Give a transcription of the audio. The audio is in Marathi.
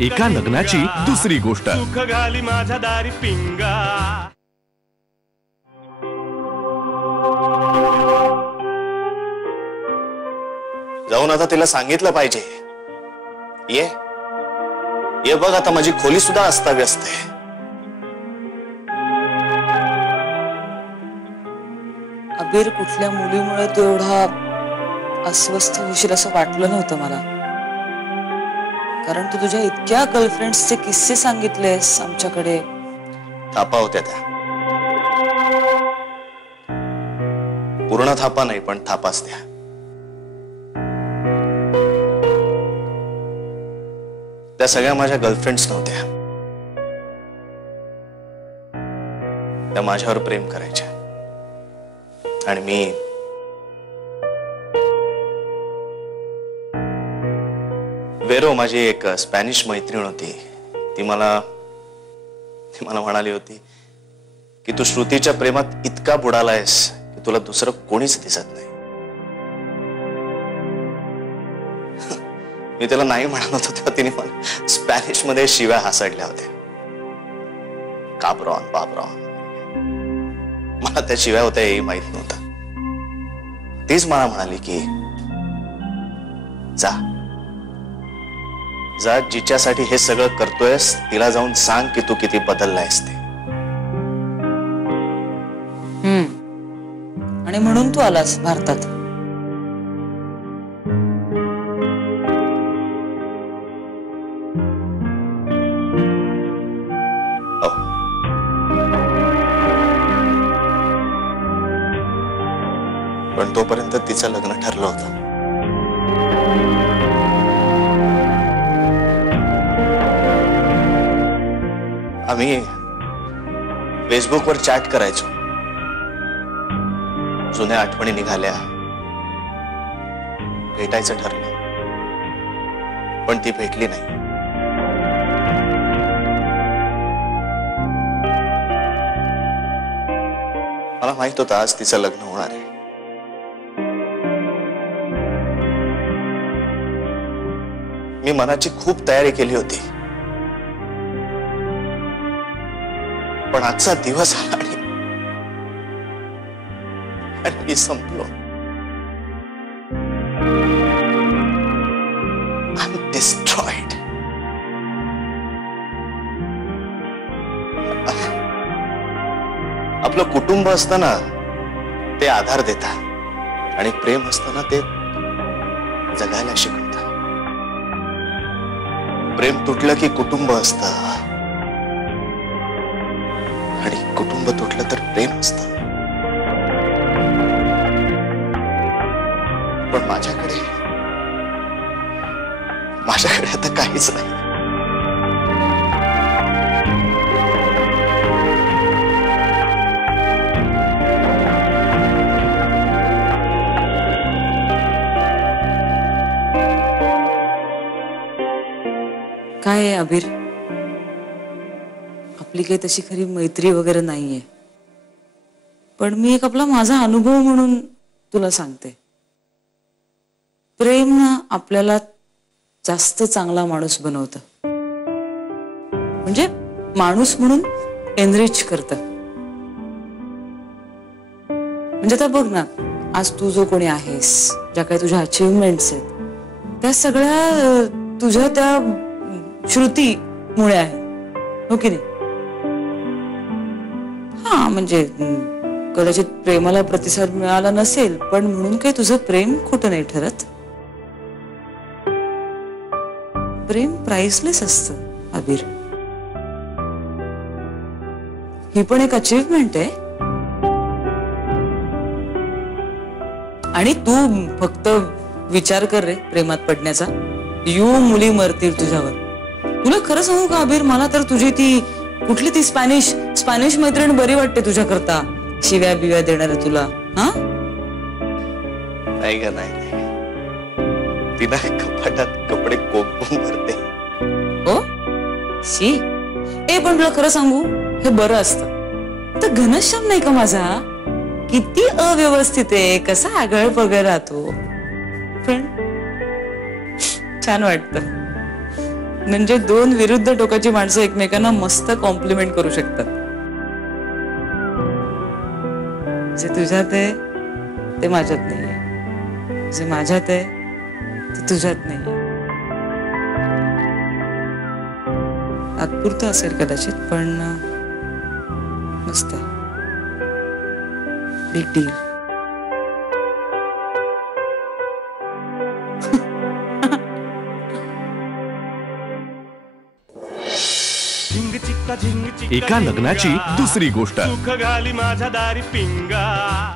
एका लग्नाची दुसरी गोष्ट. सुख घाली माझ्या दारी पिंगा. जाऊन आता तिला सांगितलं पाहिजे. ये बघ आता माझी खोली सुद्धा अस्ताव्यस्त आहे. अबीर, कुठल्या मुलीमुळे तू एवढा अस्वस्थ होशील असं वाटलं नव्हतं मला. कारण तू तुझ्या इतक्या गर्लफ्रेंड्सचे किस्से सांगितलेस आमच्याकडे. थापा होत्या त्या. पूर्ण थापा नाही पण थापाच त्या. त्या सगळ्या माझ्या गर्लफ्रेंड्स नव्हत्या. त्या माझ्यावर प्रेम करायच्या आणि मी वेरो, माझी एक स्पॅनिश मैत्रीण होती. ती मला म्हणाली होती की तू श्रुतीच्या प्रेमात इतका बुडालायस की तुला दुसरं कोणीच दिसत नाही. मी त्याला नाही म्हणत होतो तेव्हा तिने मला स्पॅनिश मध्ये शिव्या हासडल्या होत्या. कापरॉन पापरॉन. मला त्या शिव्या होत्या हेही माहित नव्हतं. तीच मला म्हणाली की जा जा, जिच्यासाठी हे सगळं करतोयस तिला जाऊन सांग की तू किती बदललायस ते. आणि म्हणून तू आलास भारतात. पण तोपर्यंत तिचं लग्न ठरलं होतं. आम्ही फेसबुकवर चॅट करायचो. जुन्या आठवणी निघाल्या. भेटायचं ठरलं पण ती भेटली नाही. मला माहित होतं आज तिचं लग्न होणार आहे. मी मनाची खूप तयारी केली होती. पण आजचा दिवस आला आणि मी संपलो. I am destroyed. आपलं कुटुंब असताना ते आधार देतात आणि प्रेम असताना ते जगायला शिकवतात. प्रेम तुटलं की कुटुंब असतं आणि कुटुंब तुटलं तर प्रेम असतं. पण माझ्याकडे आता काहीच नाही. काय आहे अबीर, आपली काही तशी खरी मैत्री वगैरे नाहीये. पण मी एक आपला माझा अनुभव म्हणून तुला सांगते. प्रेम ना आपल्याला जास्त चांगला माणूस बनवतं. म्हणजे माणूस म्हणून एनरिच करतं. म्हणजे आता बघ ना, आज तू जो कोणी आहेस, ज्या काही तुझ्या अचीवमेंट्स आहेत, त्या सगळ्या तुझ्या त्या श्रुतीमुळे आहे, हो की नाही? हा, म्हणजे कदाचित प्रेमाला प्रतिसाद मिळाला नसेल, पण म्हणून काही तुझं प्रेम खोटं नाही ठरत. प्रेम प्राइसलेस असतं अबीर. ही पण एक अचीवमेंट आहे. आणि तू फक्त विचार कर रे प्रेमात पडण्याचा. मुली मरतील तुझ्यावर. तुला खरं सांगू का अबीर, मला तर तुझी ती कुठली ती स्पॅनिश मैत्रीण बरी वाटते तुझ्या करता. शिव्या बिव्या देणार तुला. हा, नाही का? नाही, तिला कपाटात कपडे कोंबून भरते. हो शी. पण तुला खरं सांगू, हे बरं असतं. तर घनश्याम नाही का माझा, किती अव्यवस्थित आहे, कसा आगळ पगळ राहतो, पण छान वाटतं. म्हणजे दोन विरुद्ध टोकाची माणसं एकमेकांना मस्त कॉम्प्लिमेंट करू शकतात. जे तुझ्यात आहे ते माझ्यात नाहीये, जे माझ्यात आहे ते तुझ्यात नाहीये. तात्पुरतं असेल कदाचित, पण मस्त आहे. Big deal. एका लग्नाची दुसरी गोष्ट. सुख घाली माझ्या दारी पिंगा.